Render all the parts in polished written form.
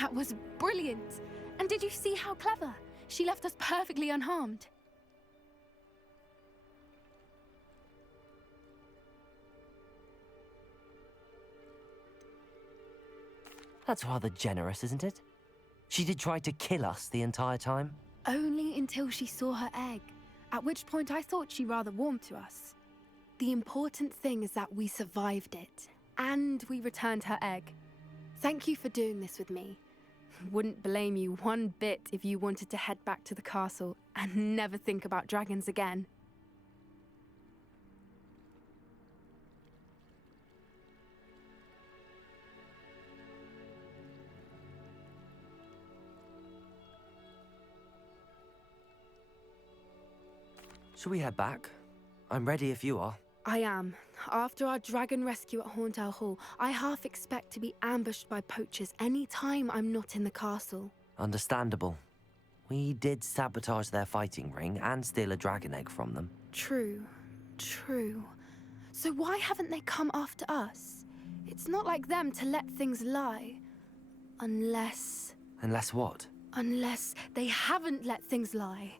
That was brilliant! And did you see how clever? She left us perfectly unharmed. That's rather generous, isn't it? She did try to kill us the entire time. Only until she saw her egg, at which point I thought she rather warmed to us. The important thing is that we survived it, and we returned her egg. Thank you for doing this with me. Wouldn't blame you one bit if you wanted to head back to the castle and never think about dragons again. Shall we head back? I'm ready if you are. I am. After our dragon rescue at Hauntow Hall, I half expect to be ambushed by poachers any time I'm not in the castle. Understandable. We did sabotage their fighting ring and steal a dragon egg from them. True. So why haven't they come after us? It's not like them to let things lie. Unless what? Unless they haven't let things lie.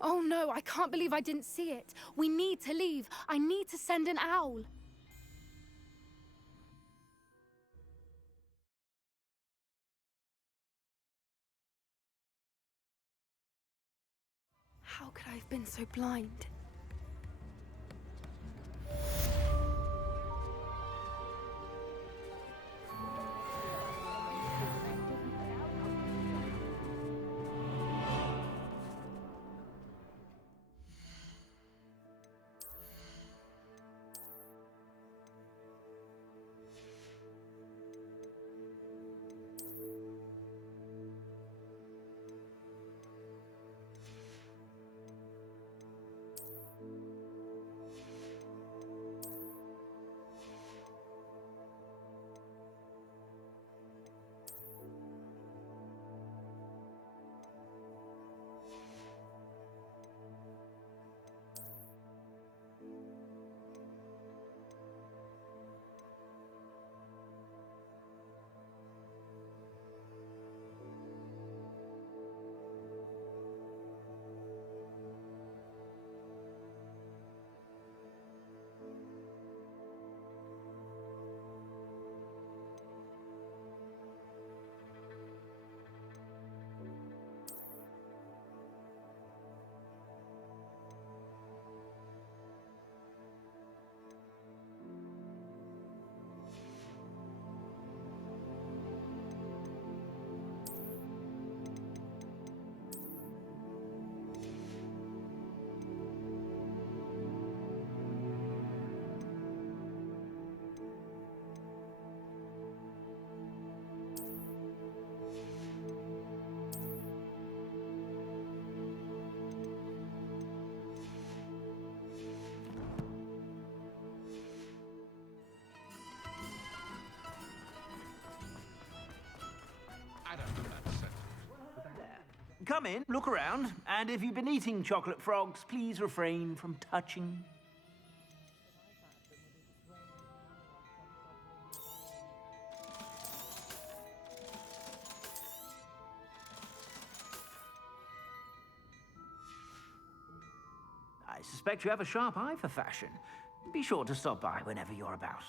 Oh no, I can't believe I didn't see it. We need to leave. I need to send an owl. How could I have been so blind? Come in, look around, and if you've been eating chocolate frogs, please refrain from touching. I suspect you have a sharp eye for fashion. Be sure to stop by whenever you're about.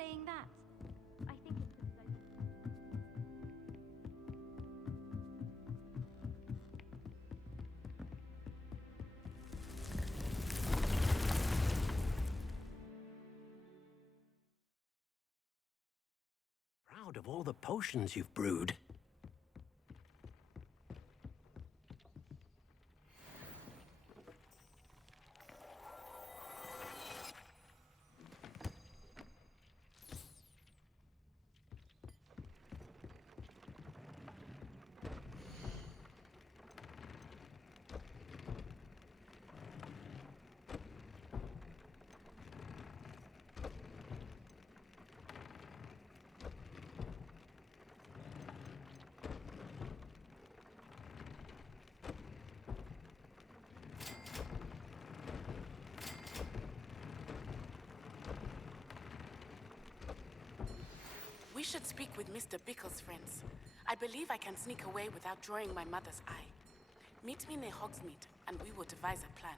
saying that? I think it's because I... Proud of all the potions you've brewed. We should speak with Mr. Bickle's friends. I believe I can sneak away without drawing my mother's eye. Meet me near Hogsmeade, and we will devise a plan.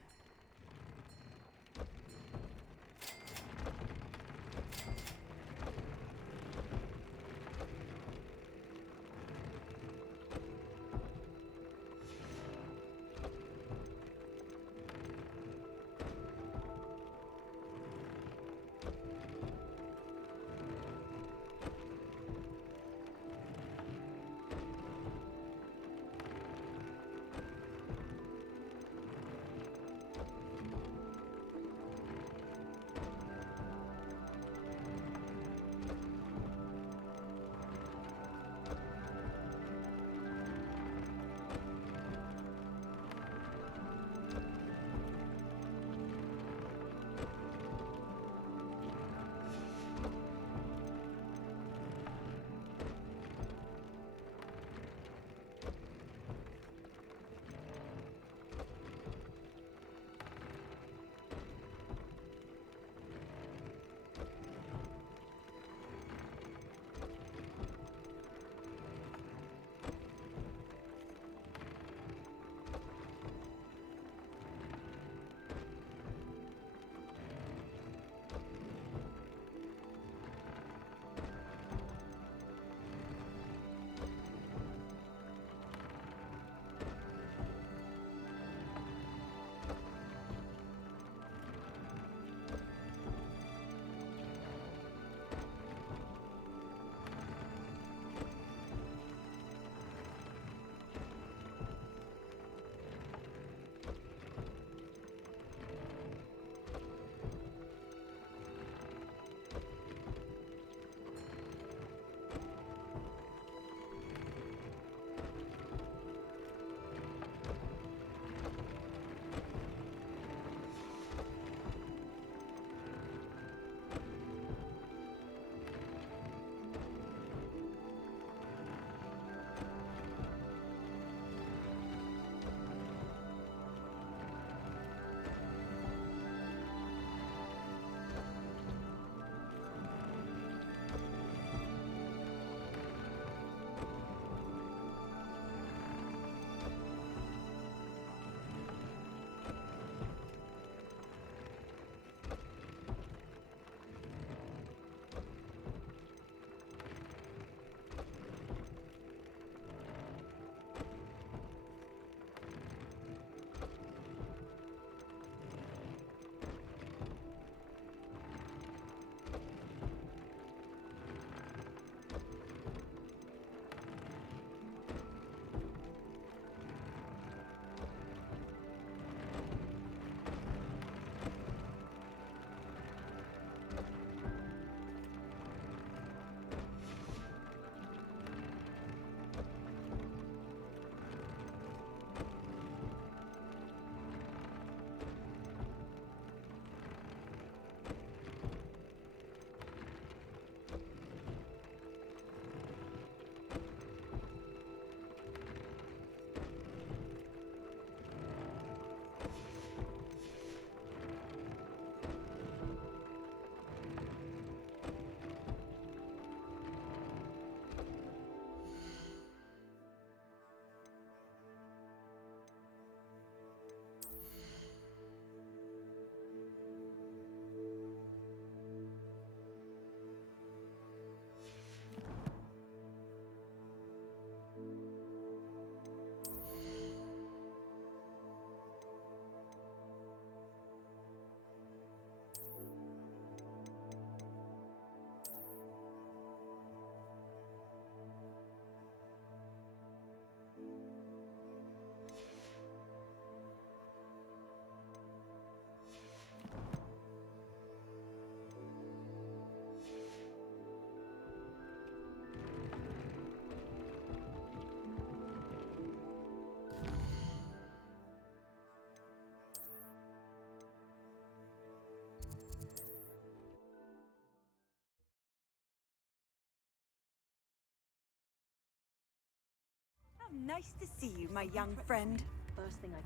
Nice to see you, my young friend. First thing I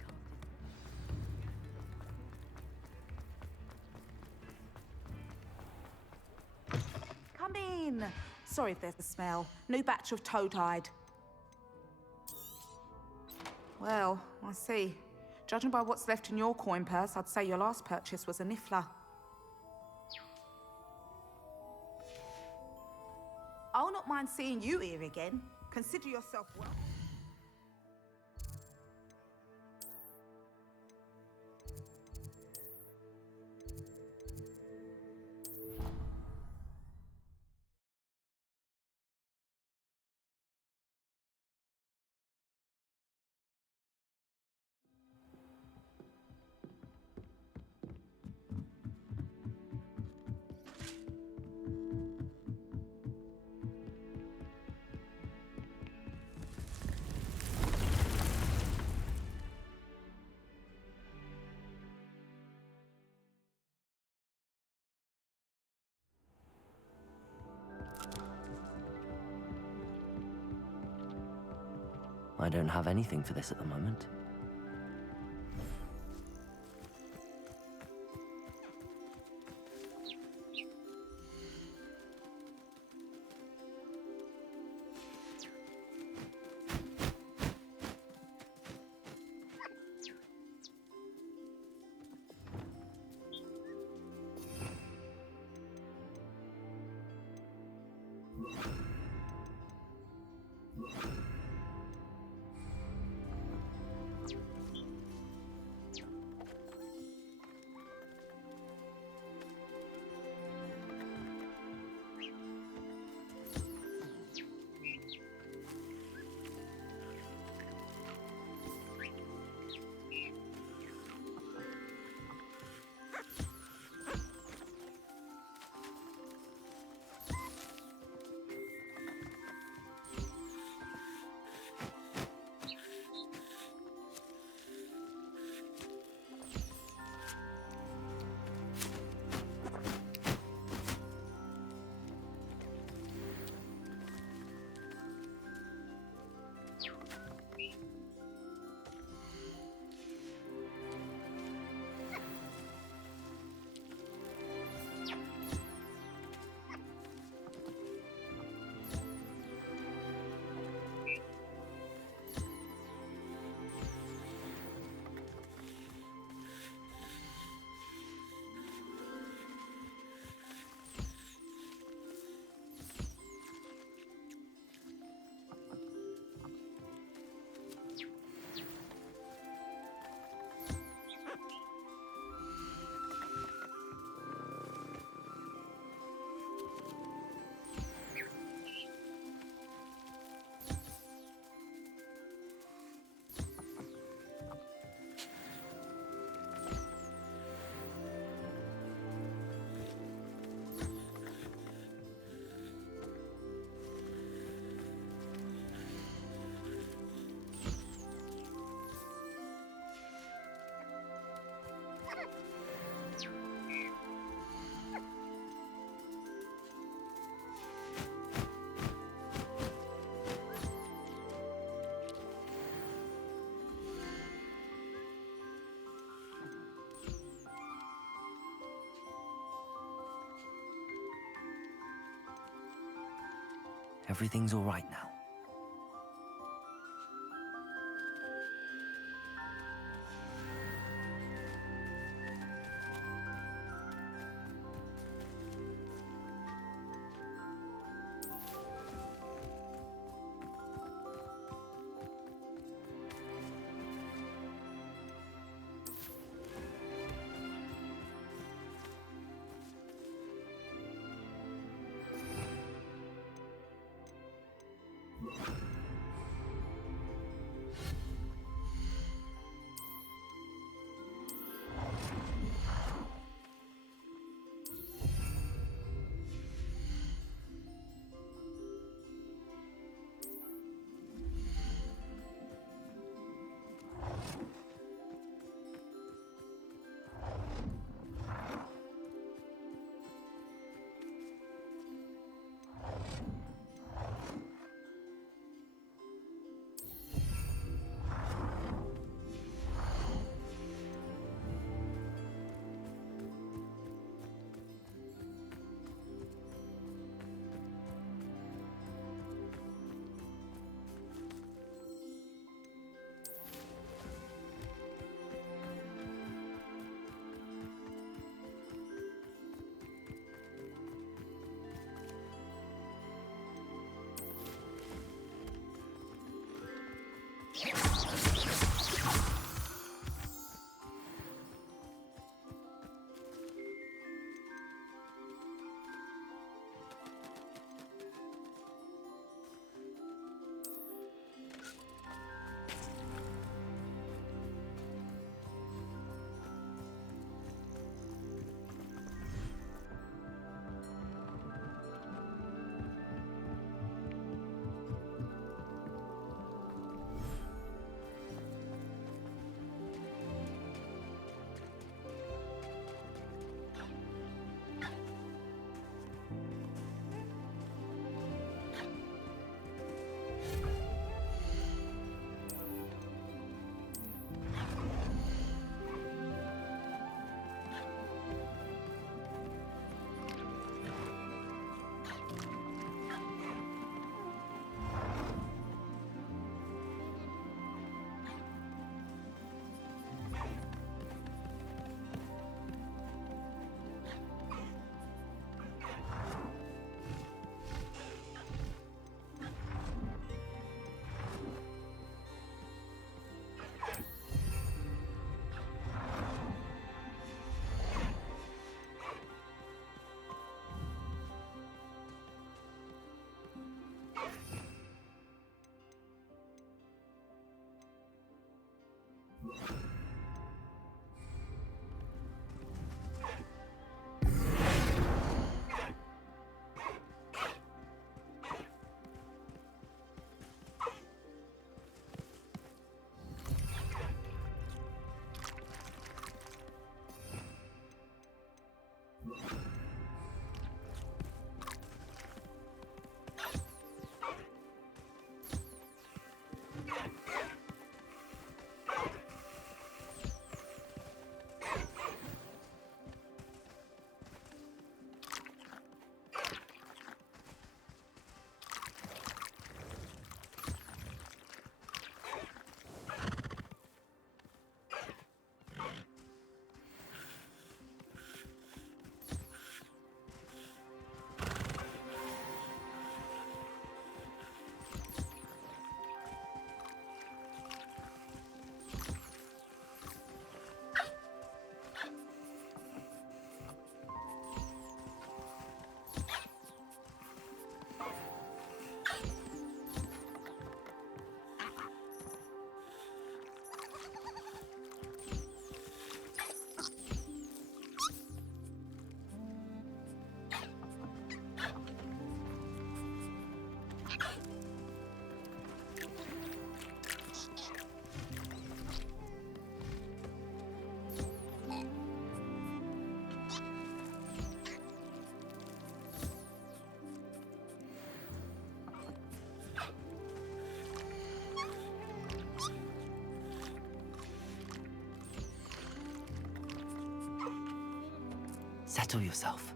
casted. Come in. Sorry if there's a smell. New batch of toad-hide. Well, I see. Judging by what's left in your coin purse, I'd say your last purchase was a niffler. I'll not mind seeing you here again. Consider yourself welcome. I don't have anything for this at the moment. Everything's all right now. Settle yourself.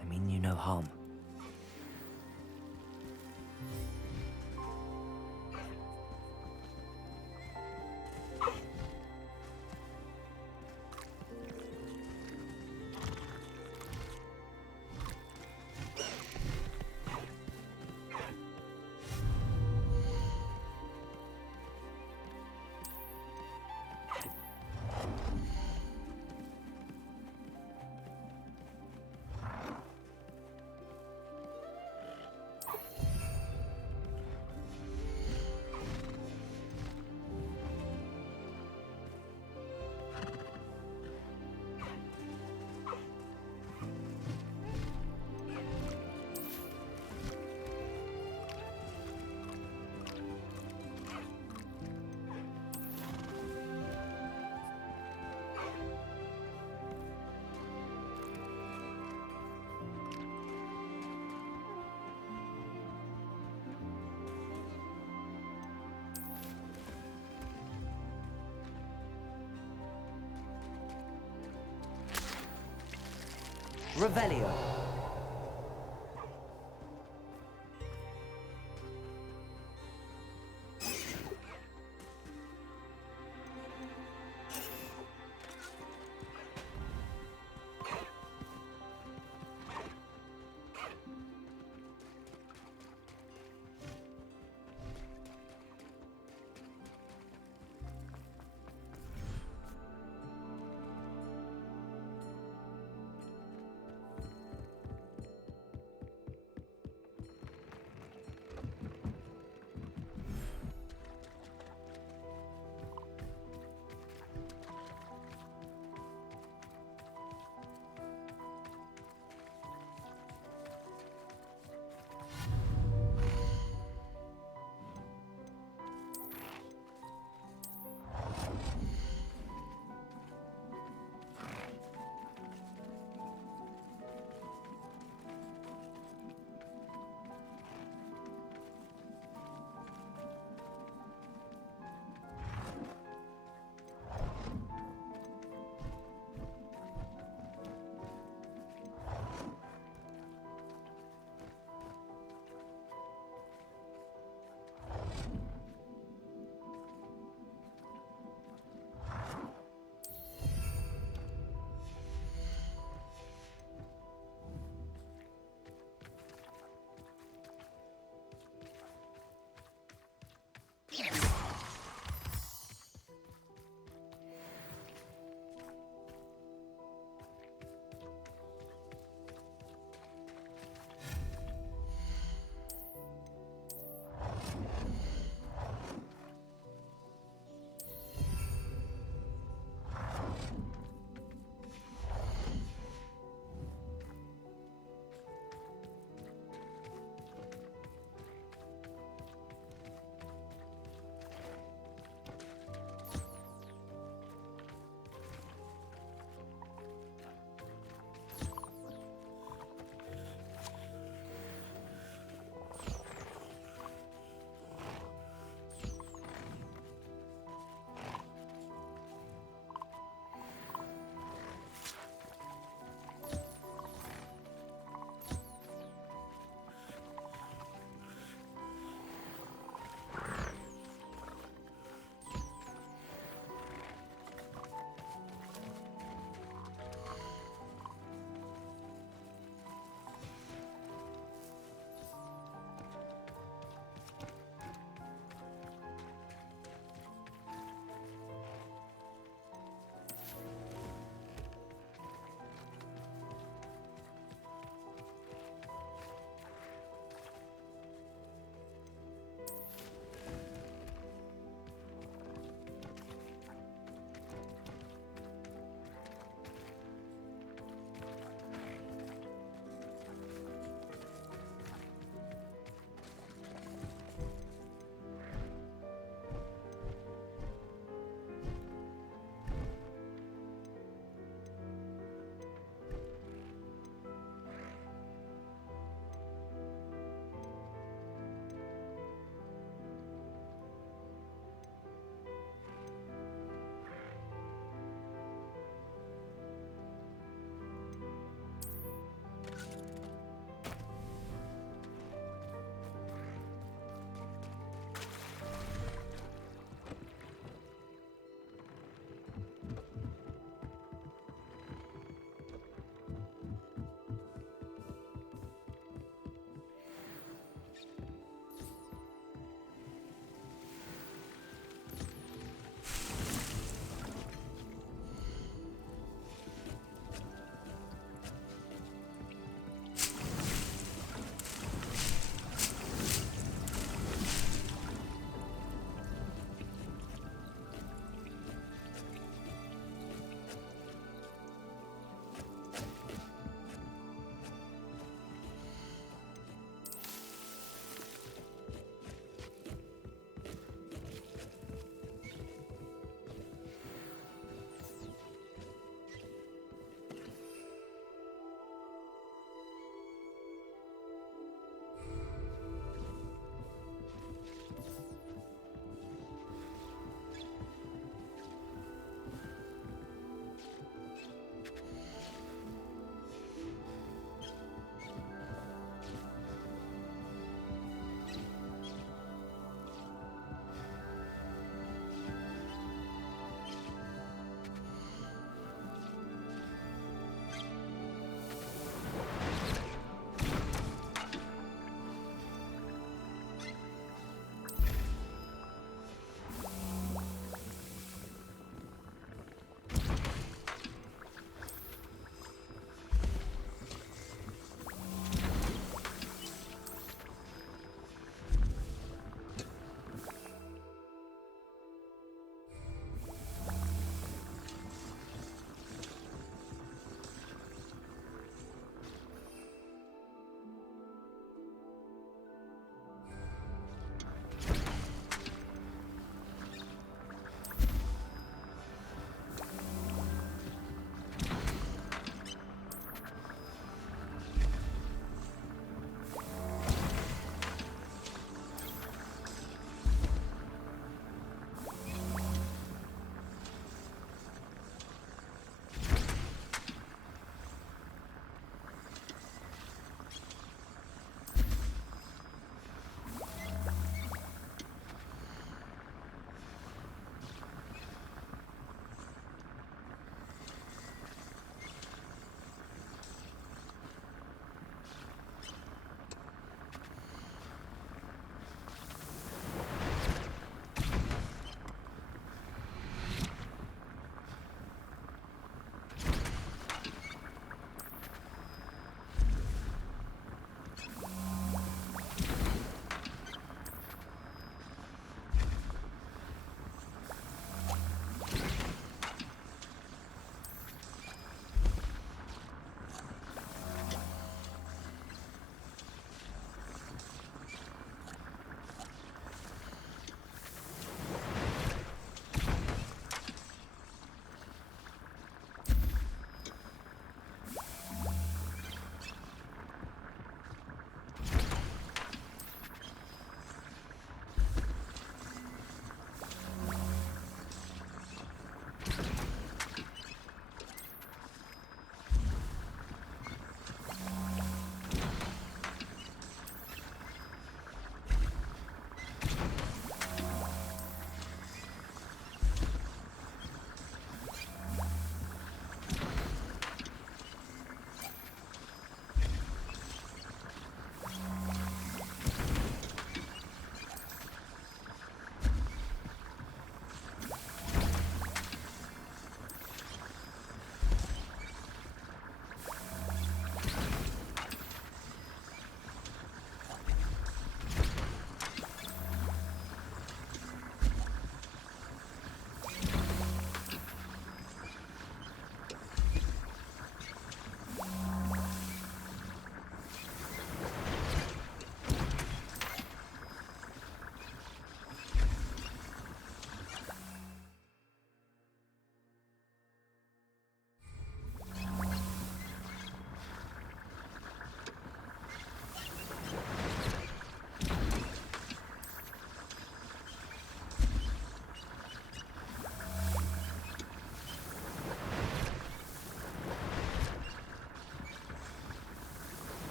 I mean you no harm. Revelio.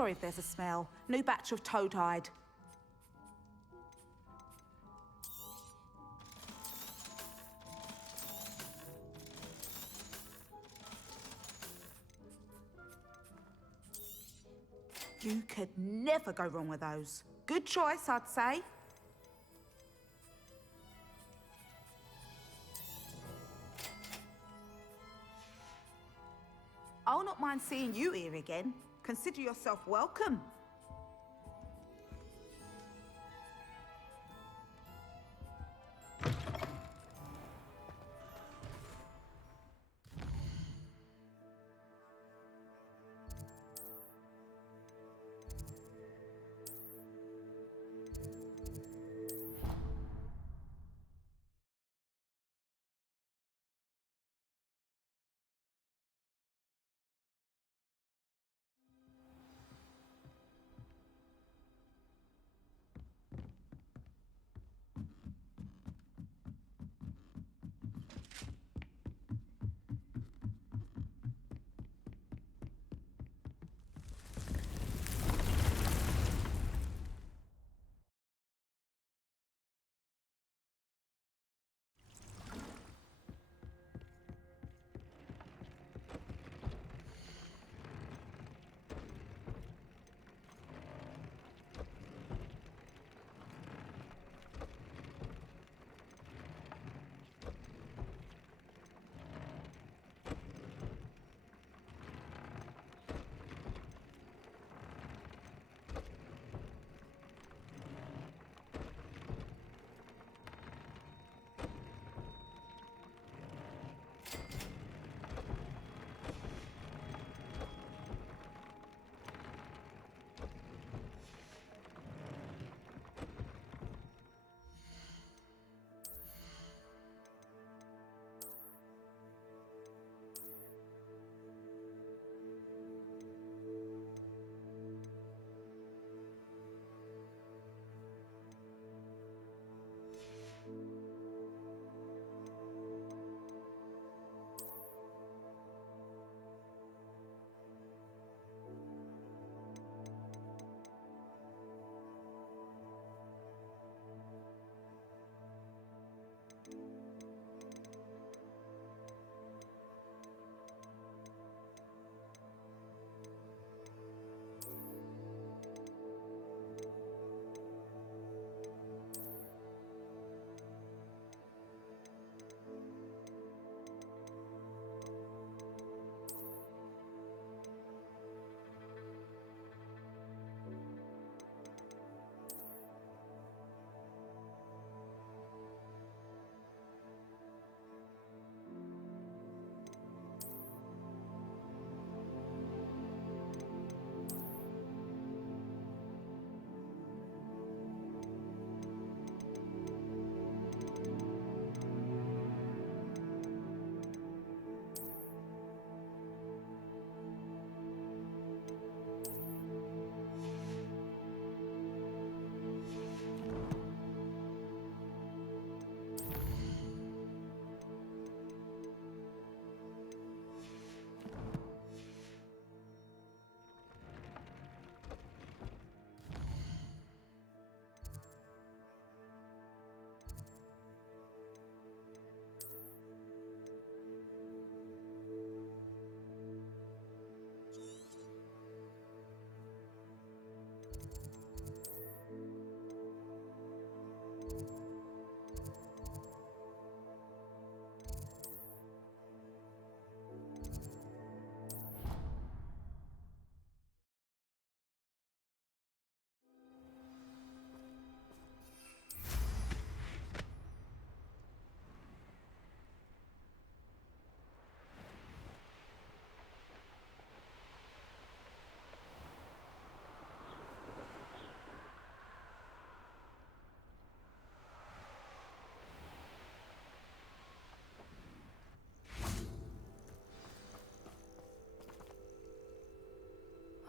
Sorry if there's a smell. New batch of toad-hide. You could never go wrong with those. Good choice, I'd say. I'll not mind seeing you here again. Consider yourself welcome.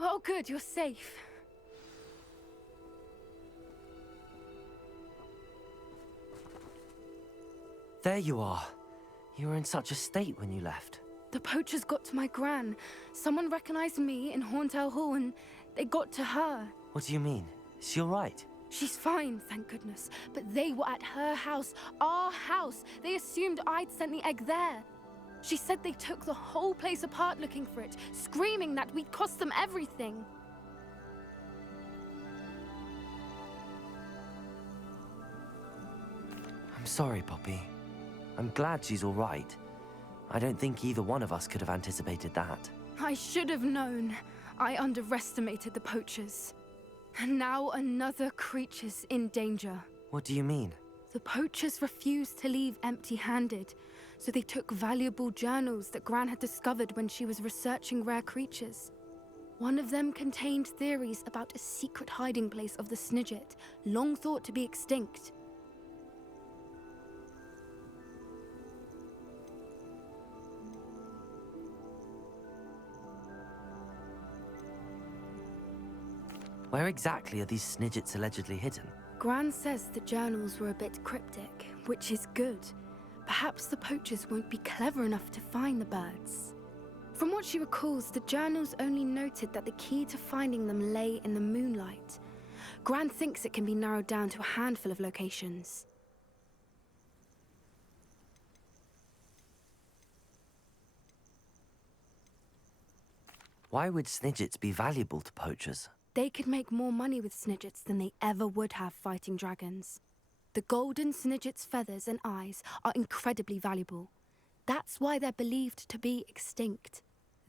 Oh, good, you're safe. There you are. You were in such a state when you left. The poachers got to my gran. Someone recognized me in Horntail Hall and They got to her. What do you mean? Is she all right? She's fine, thank goodness. But they were at her house, our house. They assumed I'd sent the egg there. She said they took the whole place apart looking for it, screaming that we'd cost them everything. I'm sorry, Poppy. I'm glad she's all right. I don't think either one of us could have anticipated that. I should have known. I underestimated the poachers. And now another creature's in danger. What do you mean? The poachers refused to leave empty-handed, so they took valuable journals that Gran had discovered when she was researching rare creatures. One of them contained theories about a secret hiding place of the Snidget, long thought to be extinct. Where exactly are these Snidgets allegedly hidden? Gran says the journals were a bit cryptic, which is good. Perhaps the poachers won't be clever enough to find the birds. From what she recalls, the journals only noted that the key to finding them lay in the moonlight. Gran thinks it can be narrowed down to a handful of locations. Why would Snidgets be valuable to poachers? They could make more money with Snidgets than they ever would have fighting dragons. The golden Snidget's feathers and eyes are incredibly valuable. That's why they're believed to be extinct.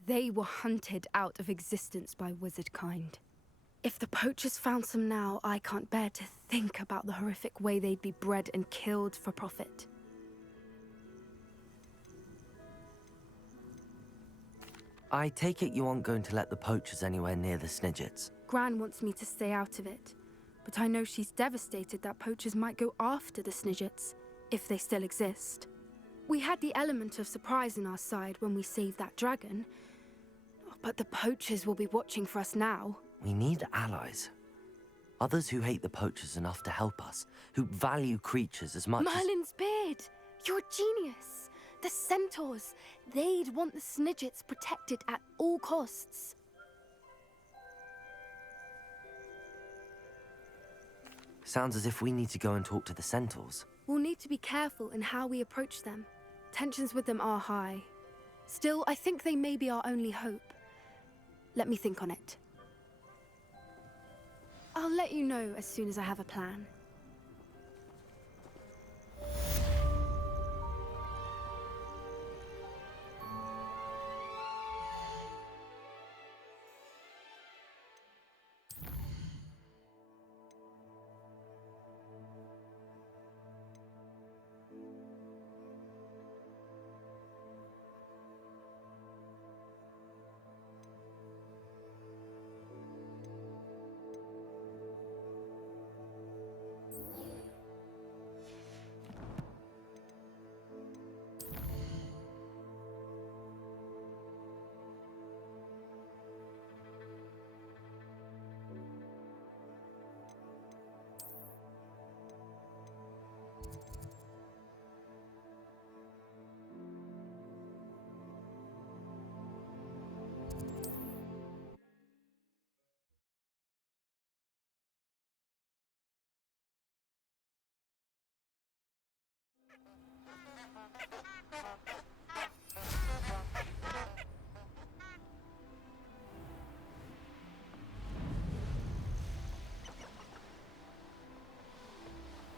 They were hunted out of existence by wizard kind. If the poachers found some now, I can't bear to think about the horrific way they'd be bred and killed for profit. I take it you aren't going to let the poachers anywhere near the Snidgets. Gran wants me to stay out of it, but I know she's devastated that poachers might go after the Snidgets, if they still exist. We had the element of surprise on our side when we saved that dragon, but the poachers will be watching for us now. We need allies. Others who hate the poachers enough to help us, who value creatures as much as... Merlin's beard! You're a genius! The centaurs! They'd want the Snidgets protected at all costs. Sounds as if we need to go and talk to the centaurs. We'll need to be careful in how we approach them. Tensions with them are high. Still, I think they may be our only hope. Let me think on it. I'll let you know as soon as I have a plan.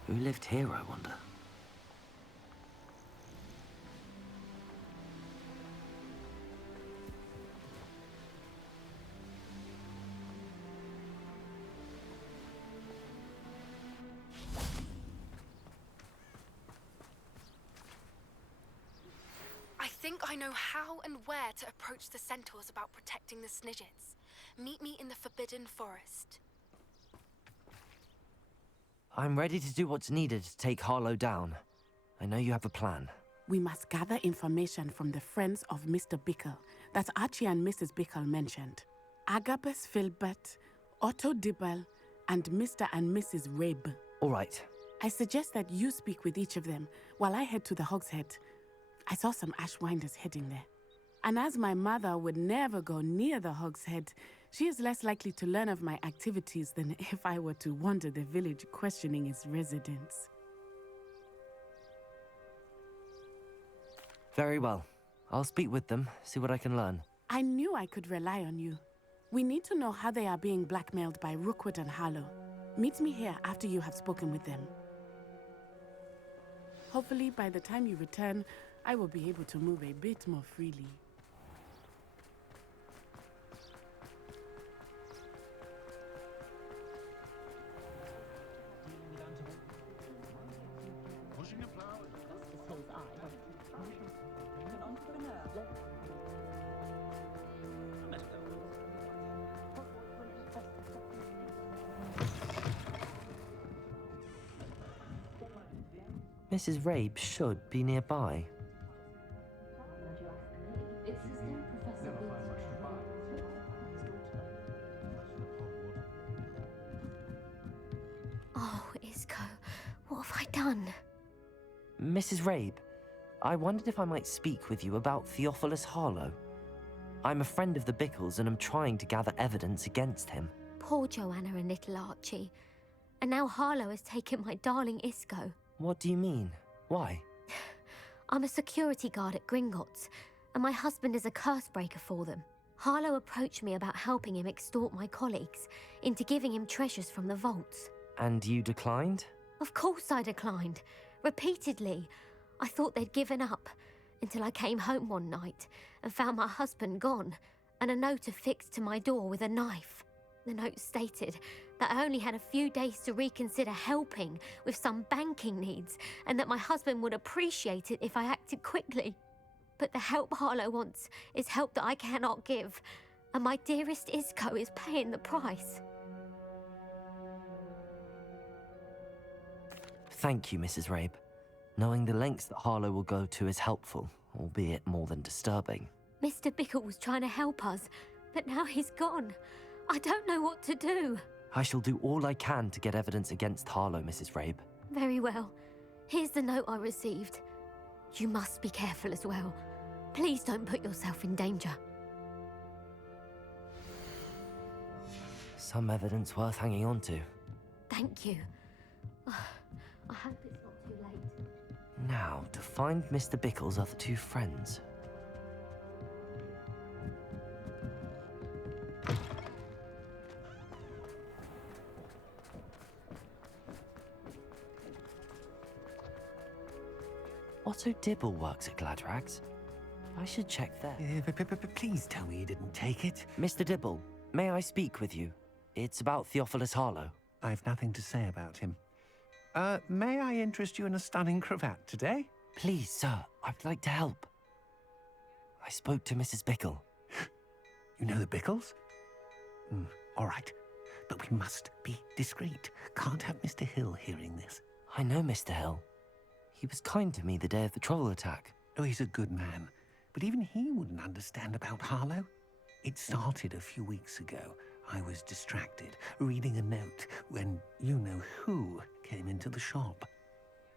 Who lived here, I wonder? I think I know how and where to approach the centaurs about protecting the Snidgets. Meet me in the Forbidden Forest. I'm ready to do what's needed to take Harlow down. I know you have a plan. We must gather information from the friends of Mr. Bickle that Archie and Mrs. Bickle mentioned. Agabus Filbert, Otto Dibble, and Mr. and Mrs. Rabe. All right. I suggest that you speak with each of them while I head to the Hogshead. I saw some Ashwinders heading there. And as my mother would never go near the Hog's Head, she is less likely to learn of my activities than if I were to wander the village questioning its residents. Very well. I'll speak with them, see what I can learn. I knew I could rely on you. We need to know how they are being blackmailed by Rookwood and Harlow. Meet me here after you have spoken with them. Hopefully, by the time you return, I will be able to move a bit more freely. Mrs. Rabe should be nearby. Oh, Isco, what have I done? Mrs. Rabe, I wondered if I might speak with you about Theophilus Harlow. I'm a friend of the Bickles and am trying to gather evidence against him. Poor Joanna and little Archie. And now Harlow has taken my darling Isco. What do you mean? Why? I'm a security guard at Gringotts, and my husband is a curse breaker for them. Harlow approached me about helping him extort my colleagues into giving him treasures from the vaults. And you declined? Of course I declined. Repeatedly. I thought they'd given up, until I came home one night and found my husband gone, and a note affixed to my door with a knife. The note stated that I only had a few days to reconsider helping with some banking needs, and that my husband would appreciate it if I acted quickly. But the help Harlow wants is help that I cannot give, and my dearest Isco is paying the price. Thank you, Mrs. Rabe. Knowing the lengths that Harlow will go to is helpful, albeit more than disturbing. Mr. Bickle was trying to help us, but now he's gone. I don't know what to do. I shall do all I can to get evidence against Harlow, Mrs. Rabe. Very well. Here's the note I received. You must be careful as well. Please don't put yourself in danger. Some evidence worth hanging on to. Thank you. I hope it's not too late. Now, to find Mr. Bickle's other two friends. Otto Dibble works at Gladrags. I should check there. Please tell me you didn't take it. Mr. Dibble, may I speak with you? It's about Theophilus Harlow. I've nothing to say about him. May I interest you in a stunning cravat today? Please, sir, I'd like to help. I spoke to Mrs. Bickle. You know the Bickles? All right. But we must be discreet. Can't have Mr. Hill hearing this. I know Mr. Hill. He was kind to me the day of the troll attack. Oh, he's a good man. But even he wouldn't understand about Harlow. It started a few weeks ago. I was distracted, reading a note, when you-know-who came into the shop.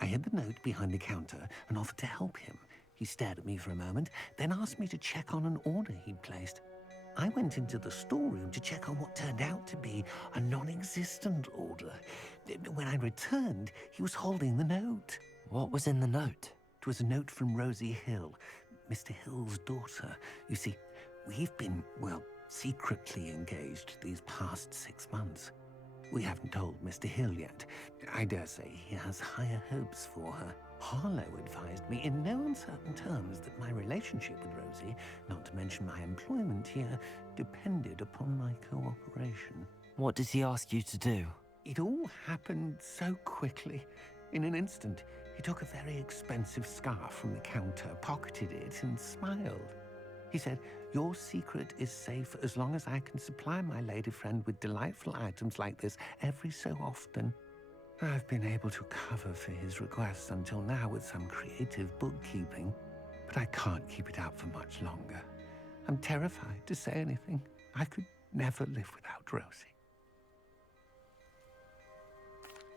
I hid the note behind the counter and offered to help him. He stared at me for a moment, then asked me to check on an order he'd placed. I went into the storeroom to check on what turned out to be a non-existent order. When I returned, he was holding the note. What was in the note? It was a note from Rosie Hill, Mr. Hill's daughter. You see, we've been, well, secretly engaged these past 6 months. We haven't told Mr. Hill yet. I dare say he has higher hopes for her. Harlow advised me in no uncertain terms that my relationship with Rosie, not to mention my employment here, depended upon my cooperation. What does he ask you to do? It all happened so quickly. In an instant, he took a very expensive scarf from the counter, pocketed it, and smiled. He said, "Your secret is safe as long as I can supply my lady friend with delightful items like this every so often." I've been able to cover for his requests until now with some creative bookkeeping, but I can't keep it up for much longer. I'm terrified to say anything. I could never live without Rosie.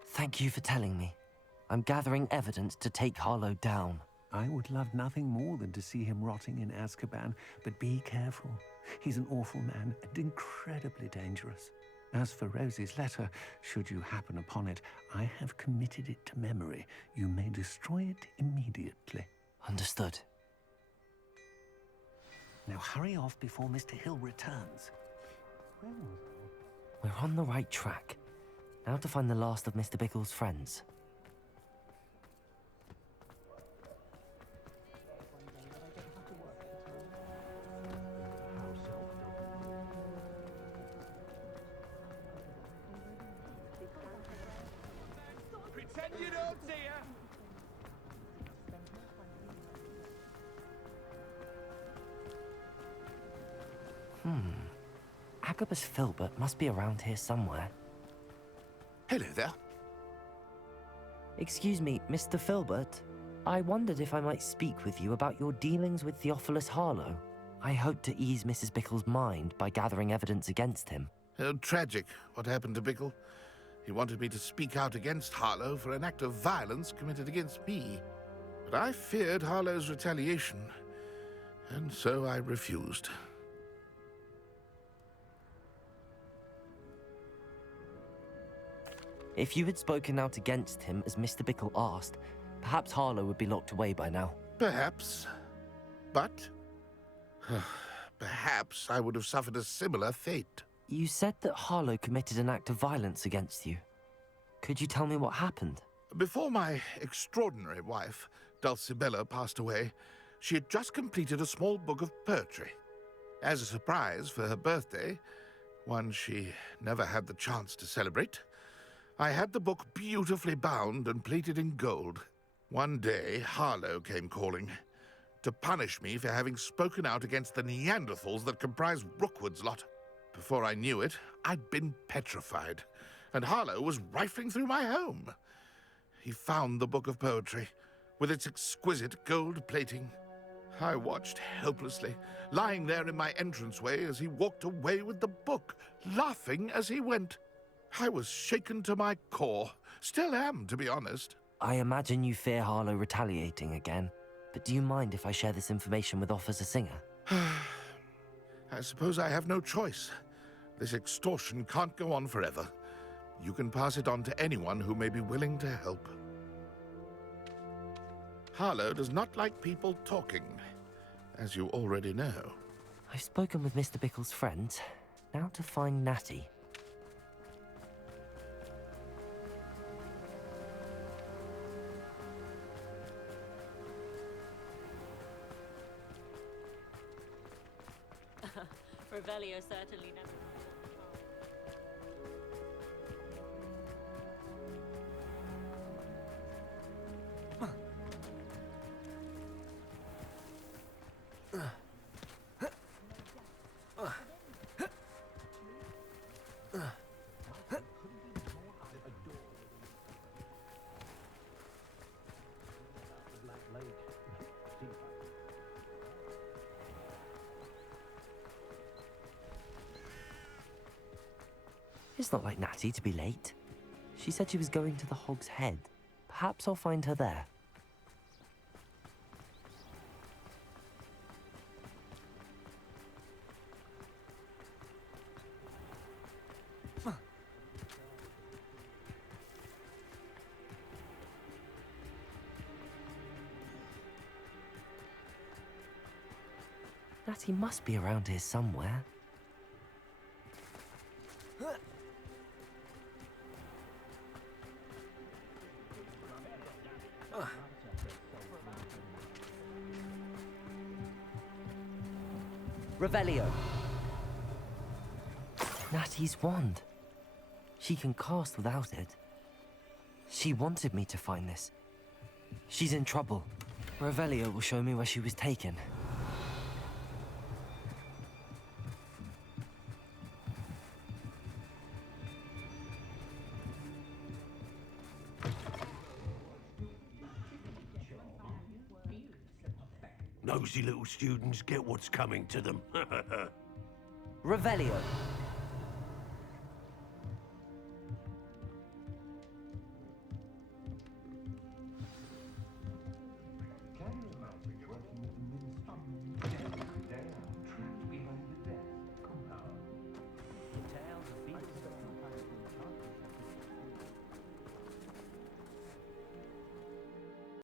Thank you for telling me. I'm gathering evidence to take Harlow down. I would love nothing more than to see him rotting in Azkaban, but be careful. He's an awful man and incredibly dangerous. As for Rosie's letter, should you happen upon it, I have committed it to memory. You may destroy it immediately. Understood. Now hurry off before Mr. Hill returns. Where was I? We're on the right track. Now to find the last of Mr. Bickle's friends. Pretend you don't see her. Agabus Filbert must be around here somewhere. Hello there. Excuse me, Mr. Filbert. I wondered if I might speak with you about your dealings with Theophilus Harlow. I hope to ease Mrs. Bickle's mind by gathering evidence against him. Tragic, what happened to Bickle. He wanted me to speak out against Harlow for an act of violence committed against me. But I feared Harlow's retaliation, and so I refused. If you had spoken out against him as Mr. Bickle asked, perhaps Harlow would be locked away by now. Perhaps. But perhaps I would have suffered a similar fate. You said that Harlow committed an act of violence against you. Could you tell me what happened? Before my extraordinary wife, Dulcibella, passed away, she had just completed a small book of poetry. As a surprise for her birthday, one she never had the chance to celebrate, I had the book beautifully bound and plated in gold. One day, Harlow came calling to punish me for having spoken out against the Neanderthals that comprise Rookwood's lot. Before I knew it, I'd been petrified, and Harlow was rifling through my home. He found the book of poetry, with its exquisite gold plating. I watched helplessly, lying there in my entranceway as he walked away with the book, laughing as he went. I was shaken to my core. Still am, to be honest. I imagine you fear Harlow retaliating again, but do you mind if I share this information with Officer Singer? I suppose I have no choice. This extortion can't go on forever. You can pass it on to anyone who may be willing to help. Harlow does not like people talking, as you already know. I've spoken with Mr. Bickle's friends. Now to find Natty. Revelio certainly never. It's not like Natty to be late. She said she was going to the Hog's Head. Perhaps I'll find her there. Natty must be around here somewhere. Revelio. Natty's wand. She can cast without it. She wanted me to find this. She's in trouble. Revelio will show me where she was taken. Nosy little students get what's coming to them. Revelio.